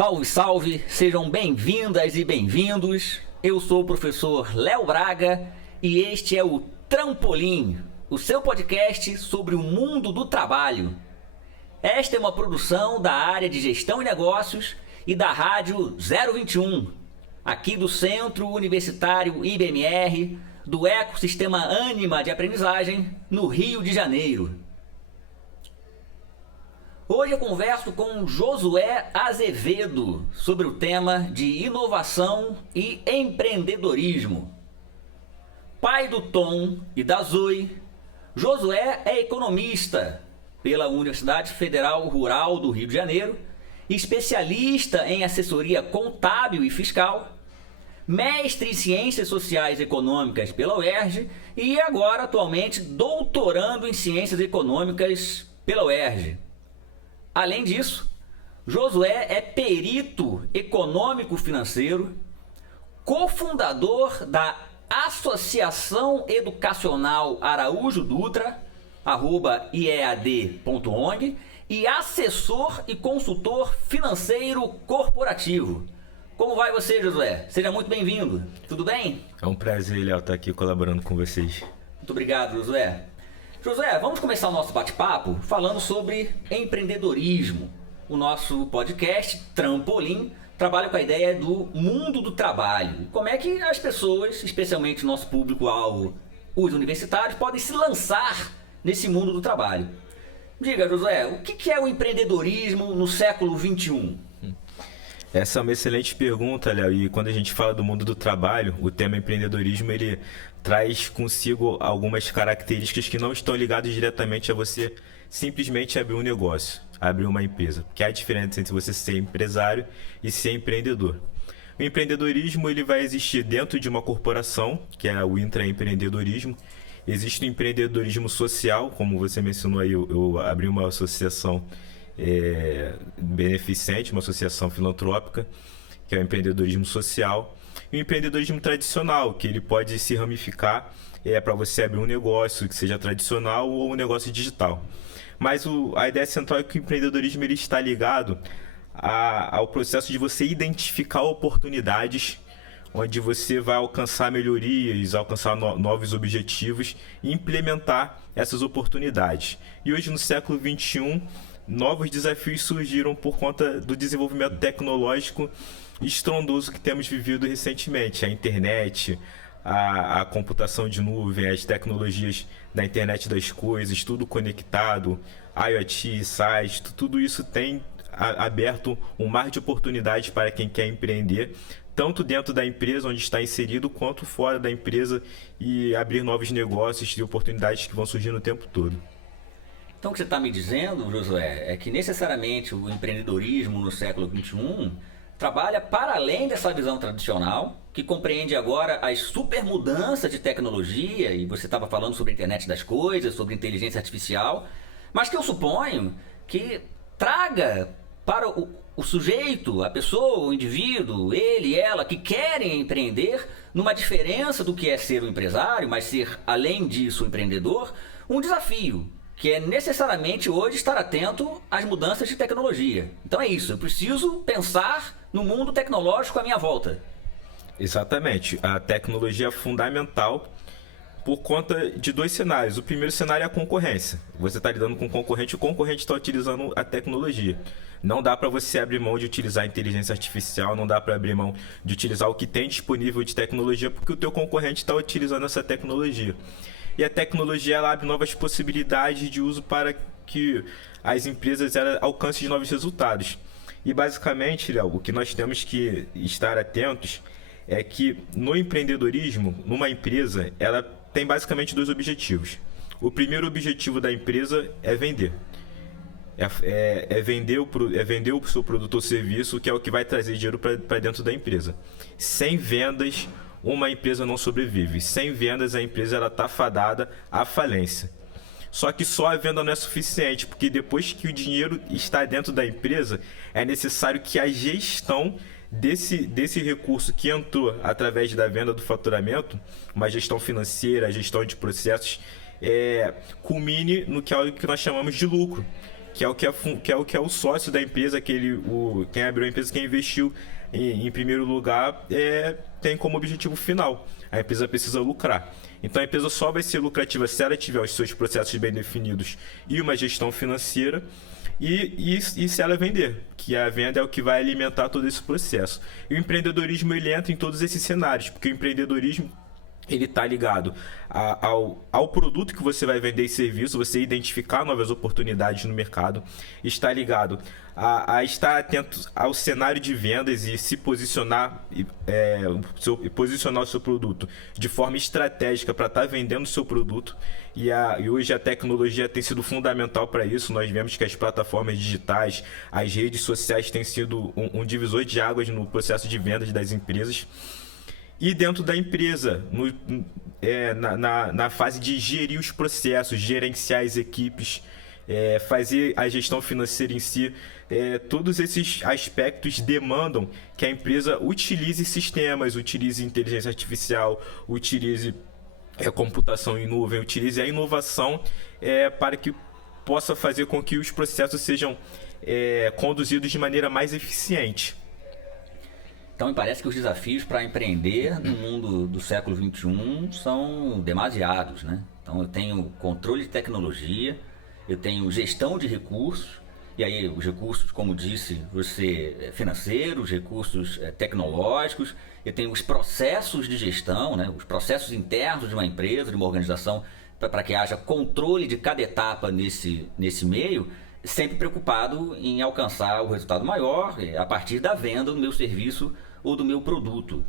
Salve, salve! Sejam bem-vindas e bem-vindos. Eu sou o professor Léo Braga e este é o Trampolim, o seu podcast sobre o mundo do trabalho. Esta é uma produção da área de Gestão e Negócios e da Rádio 021, aqui do Centro Universitário IBMR, do Ecossistema Ânima de Aprendizagem, no Rio de Janeiro. Hoje eu converso com Josué Azevedo sobre o tema de inovação e empreendedorismo. Pai do Tom e da Zoe, Josué é economista pela Universidade Federal Rural do Rio de Janeiro, especialista em assessoria contábil e fiscal, mestre em Ciências Sociais e Econômicas pela UERJ e agora atualmente doutorando em Ciências Econômicas pela UERJ. Além disso, Josué é perito econômico-financeiro, cofundador da Associação Educacional Araújo Dutra, @IEAD.ONG, e assessor e consultor financeiro corporativo. Como vai você, Josué? Seja muito bem-vindo. Tudo bem? É um prazer, Léo, estar aqui colaborando com vocês. Muito obrigado, Josué. Josué, vamos começar o nosso bate-papo falando sobre empreendedorismo. O nosso podcast, Trampolim, trabalha com a ideia do mundo do trabalho. Como é que as pessoas, especialmente o nosso público-alvo, os universitários, podem se lançar nesse mundo do trabalho. Diga, Josué, o que é o empreendedorismo no século XXI? Essa é uma excelente pergunta, Léo, e quando a gente fala do mundo do trabalho, o tema empreendedorismo, ele traz consigo algumas características que não estão ligadas diretamente a você simplesmente abrir um negócio, abrir uma empresa, porque há a diferença entre você ser empresário e ser empreendedor. O empreendedorismo, ele vai existir dentro de uma corporação, que é o intraempreendedorismo. Existe o empreendedorismo social, como você mencionou aí, eu abri uma associação beneficente, uma associação filantrópica, que é o empreendedorismo social, e o empreendedorismo tradicional, que ele pode se ramificar para você abrir um negócio que seja tradicional ou um negócio digital. Mas a ideia central é que o empreendedorismo ele está ligado ao processo de você identificar oportunidades onde você vai alcançar melhorias, alcançar novos objetivos e implementar essas oportunidades. E hoje, no século XXI, novos desafios surgiram por conta do desenvolvimento tecnológico estrondoso que temos vivido recentemente. A internet, a computação de nuvem, as tecnologias da internet das coisas, tudo conectado, IoT, SaaS, tudo isso tem aberto um mar de oportunidades para quem quer empreender, tanto dentro da empresa onde está inserido, quanto fora da empresa, e abrir novos negócios e oportunidades que vão surgir o tempo todo. Então o que você está me dizendo, Josué, é que necessariamente o empreendedorismo no século XXI trabalha para além dessa visão tradicional, que compreende agora as super mudanças de tecnologia, e você estava falando sobre a internet das coisas, sobre inteligência artificial, mas que eu suponho que traga para o sujeito, a pessoa, o indivíduo, ele, ela, que querem empreender, numa diferença do que é ser um empresário, mas ser, além disso, um empreendedor, um desafio, que é necessariamente hoje estar atento às mudanças de tecnologia. Então é isso, eu preciso pensar no mundo tecnológico à minha volta. Exatamente, a tecnologia é fundamental por conta de dois cenários. O primeiro cenário é a concorrência. Você está lidando com o concorrente está utilizando a tecnologia. Não dá para você abrir mão de utilizar a inteligência artificial, não dá para abrir mão de utilizar o que tem disponível de tecnologia, porque o teu concorrente está utilizando essa tecnologia. E a tecnologia ela abre novas possibilidades de uso para que as empresas alcancem novos resultados. E basicamente, Léo, o que nós temos que estar atentos é que no empreendedorismo, numa empresa, ela tem basicamente dois objetivos. O primeiro objetivo da empresa é vender. É vender o seu produto ou serviço, que é o que vai trazer dinheiro para dentro da empresa. Sem vendas, uma empresa não sobrevive. Sem vendas, a empresa está fadada à falência. Só que só a venda não é suficiente, porque depois que o dinheiro está dentro da empresa, é necessário que a gestão desse recurso que entrou através da venda do faturamento, uma gestão financeira, a gestão de processos, culmine no que é o que nós chamamos de lucro. que é o sócio da empresa, quem abriu a empresa, quem investiu em primeiro lugar, tem como objetivo final. A empresa precisa lucrar. Então a empresa só vai ser lucrativa se ela tiver os seus processos bem definidos e uma gestão financeira e se ela vender, que a venda é o que vai alimentar todo esse processo. E o empreendedorismo ele entra em todos esses cenários, porque o empreendedorismo ele está ligado ao produto que você vai vender e serviço, você identificar novas oportunidades no mercado, está ligado a estar atento ao cenário de vendas e se posicionar, posicionar o seu produto de forma estratégica para estar vendendo o seu produto. E hoje a tecnologia tem sido fundamental para isso. Nós vemos que as plataformas digitais, as redes sociais têm sido um divisor de águas no processo de vendas das empresas. E dentro da empresa, na fase de gerir os processos, gerenciar as equipes, fazer a gestão financeira em si, todos esses aspectos demandam que a empresa utilize sistemas, utilize inteligência artificial, utilize computação em nuvem, utilize a inovação para que possa fazer com que os processos sejam conduzidos de maneira mais eficiente. Então, me parece que os desafios para empreender no mundo do século XXI são demasiados, né? Então, eu tenho controle de tecnologia, eu tenho gestão de recursos, e aí os recursos, como disse você, financeiros, recursos tecnológicos, eu tenho os processos de gestão, né? Os processos internos de uma empresa, de uma organização, para que haja controle de cada etapa nesse meio, sempre preocupado em alcançar o resultado maior a partir da venda do meu serviço ou do meu produto.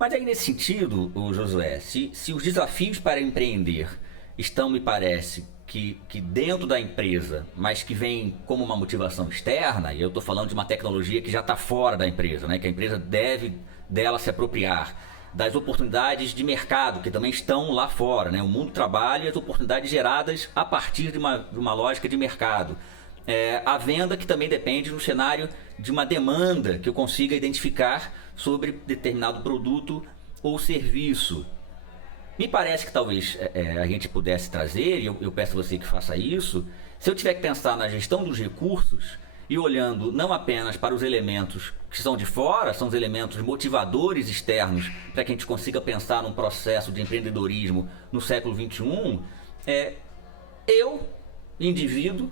Mas aí nesse sentido, Josué, se os desafios para empreender estão, me parece, que dentro da empresa, mas que vem como uma motivação externa, e eu estou falando de uma tecnologia que já está fora da empresa, né, que a empresa deve dela se apropriar, das oportunidades de mercado que também estão lá fora, né, o mundo do trabalho e as oportunidades geradas a partir de uma lógica de mercado. A venda que também depende no cenário de uma demanda que eu consiga identificar sobre determinado produto ou serviço. Me parece que talvez a gente pudesse trazer, e eu peço a você que faça isso, se eu tiver que pensar na gestão dos recursos e olhando não apenas para os elementos que são de fora, são os elementos motivadores externos para que a gente consiga pensar num processo de empreendedorismo no século XXI, eu, indivíduo,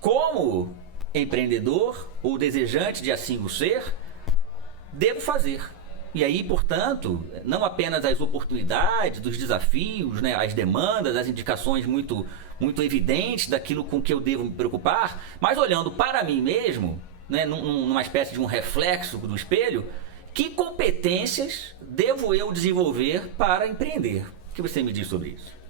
como empreendedor ou desejante de assim o ser, devo fazer. E aí, portanto, não apenas as oportunidades, dos desafios, né, as demandas, as indicações muito evidentes daquilo com que eu devo me preocupar, mas olhando para mim mesmo, né, numa espécie de um reflexo do espelho, que competências devo eu desenvolver para empreender? O que você me diz sobre isso?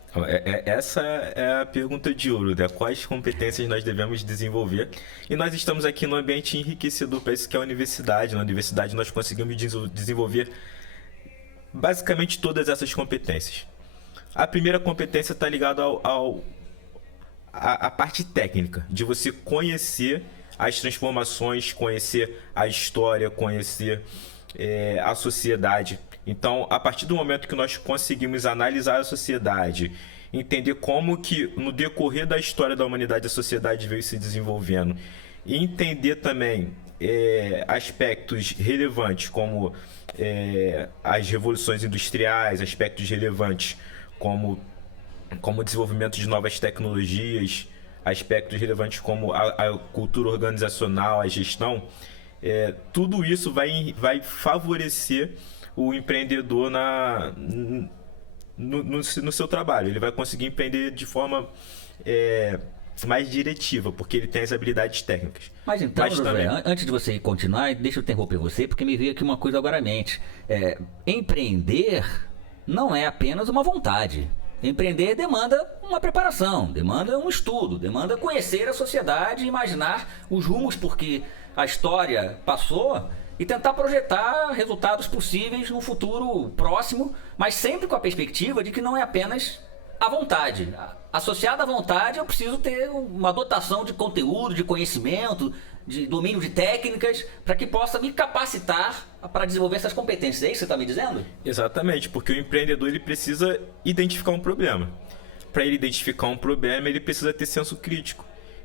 Essa é a pergunta de ouro, né? Quais competências nós devemos desenvolver? E nós estamos aqui num ambiente enriquecedor para isso que é a universidade. Na universidade nós conseguimos desenvolver basicamente todas essas competências. A primeira competência está ligada à parte técnica, de você conhecer as transformações, conhecer a história, conhecer a sociedade. Então, a partir do momento que nós conseguimos analisar a sociedade, entender como que no decorrer da história da humanidade a sociedade veio se desenvolvendo, e entender também aspectos relevantes como as revoluções industriais, aspectos relevantes como o desenvolvimento de novas tecnologias, aspectos relevantes como a cultura organizacional, a gestão, tudo isso vai favorecer o empreendedor no seu trabalho. Ele vai conseguir empreender de forma mais diretiva, porque ele tem as habilidades técnicas. Mas então, Josué, antes de você continuar, deixa eu interromper você, porque me veio aqui uma coisa agora à mente. Empreender não é apenas uma vontade. Empreender demanda uma preparação, demanda um estudo, demanda conhecer a sociedade, imaginar os rumos por que a história passou e tentar projetar resultados possíveis no futuro próximo, mas sempre com a perspectiva de que não é apenas a vontade. Associada à vontade, eu preciso ter uma dotação de conteúdo, de conhecimento, de domínio de técnicas, para que possa me capacitar para desenvolver essas competências. É isso que você está me dizendo? Exatamente, porque o empreendedor ele precisa identificar um problema. Para ele identificar um problema, ele precisa ter senso crítico.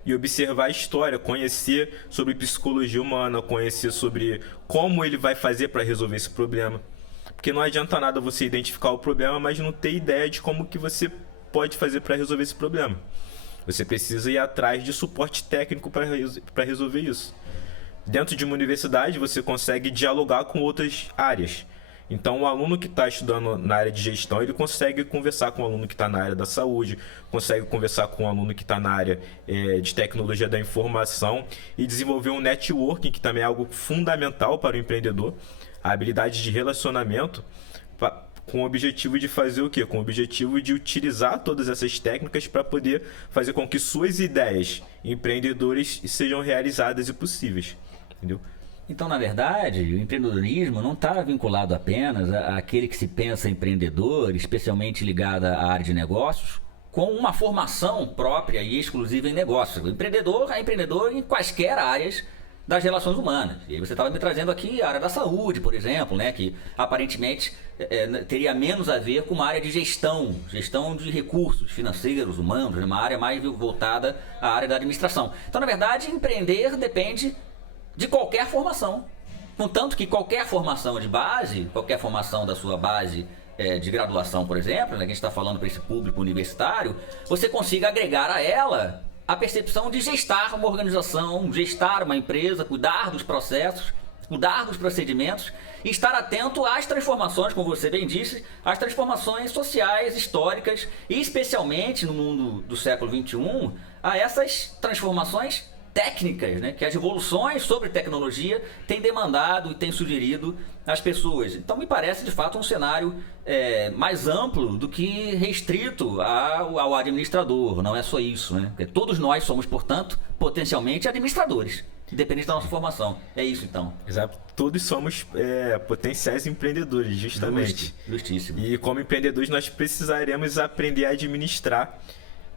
e observar a história, conhecer sobre psicologia humana, conhecer sobre como ele vai fazer para resolver esse problema. Porque não adianta nada você identificar o problema, mas não ter ideia de como que você pode fazer para resolver esse problema. Você precisa ir atrás de suporte técnico para resolver isso. Dentro de uma universidade, você consegue dialogar com outras áreas. Então, o aluno que está estudando na área de gestão, ele consegue conversar com o aluno que está na área da saúde, consegue conversar com o aluno que está na área de tecnologia da informação e desenvolver um networking, que também é algo fundamental para o empreendedor, a habilidade de relacionamento, com o objetivo de fazer o quê? Com o objetivo de utilizar todas essas técnicas para poder fazer com que suas ideias empreendedoras sejam realizadas e possíveis. Entendeu? Então, na verdade, o empreendedorismo não está vinculado apenas àquele que se pensa empreendedor, especialmente ligado à área de negócios, com uma formação própria e exclusiva em negócios. O empreendedor é empreendedor em quaisquer áreas das relações humanas. E aí você estava me trazendo aqui a área da saúde, por exemplo, né, que aparentemente teria menos a ver com uma área de gestão de recursos financeiros, humanos, uma área mais voltada à área da administração. Então, na verdade, empreender depende de qualquer formação. Contanto que qualquer formação de base, qualquer formação da sua base de graduação, por exemplo, né, que a gente está falando para esse público universitário, você consiga agregar a ela a percepção de gestar uma organização, gestar uma empresa, cuidar dos processos, cuidar dos procedimentos e estar atento às transformações, como você bem disse, às transformações sociais, históricas e especialmente no mundo do século XXI, a essas transformações técnicas, né, que as revoluções sobre tecnologia têm demandado e têm sugerido às pessoas. Então me parece de fato um cenário mais amplo do que restrito ao administrador. Não é só isso, né? Porque todos nós somos, portanto, potencialmente administradores, independente da nossa formação. É isso então. Exato. Todos somos potenciais empreendedores, justamente. Justíssimo. E como empreendedores nós precisaremos aprender a administrar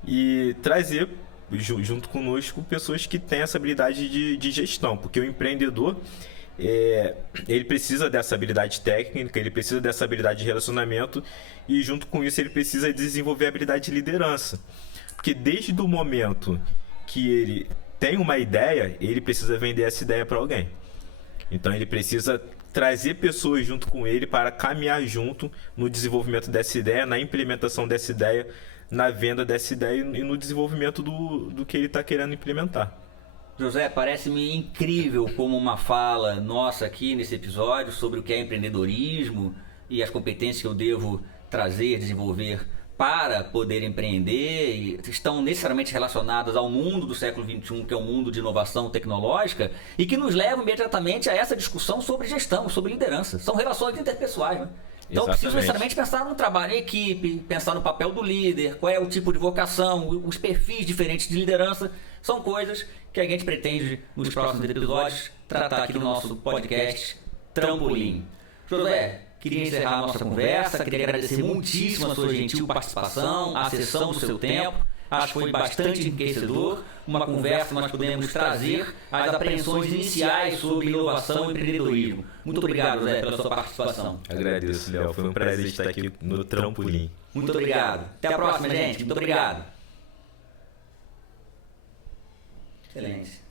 e trazer junto conosco pessoas que têm essa habilidade de gestão, porque o empreendedor ele precisa dessa habilidade técnica, ele precisa dessa habilidade de relacionamento e junto com isso ele precisa desenvolver a habilidade de liderança, porque desde o momento que ele tem uma ideia, ele precisa vender essa ideia para alguém. Então ele precisa trazer pessoas junto com ele para caminhar junto no desenvolvimento dessa ideia, na implementação dessa ideia, na venda dessa ideia e no desenvolvimento do que ele está querendo implementar. José, parece-me incrível como uma fala nossa aqui nesse episódio sobre o que é empreendedorismo e as competências que eu devo trazer, desenvolver para poder empreender e estão necessariamente relacionadas ao mundo do século XXI, que é um mundo de inovação tecnológica e que nos leva imediatamente a essa discussão sobre gestão, sobre liderança. São relações interpessoais, né? Então, eu preciso necessariamente pensar no trabalho em equipe, pensar no papel do líder, qual é o tipo de vocação, os perfis diferentes de liderança. São coisas que a gente pretende, nos próximos episódios, tratar aqui no nosso podcast Trampolim. José, queria encerrar a nossa conversa, queria agradecer muitíssimo a sua gentil participação, a cessão do seu tempo. Acho que foi bastante enriquecedor, uma conversa que nós podemos trazer as apreensões iniciais sobre inovação e empreendedorismo. Muito obrigado, Zé, pela sua participação. Agradeço, Léo. Foi um prazer estar aqui no Trampolim. Muito obrigado. Até a próxima, gente. Muito obrigado. Excelente.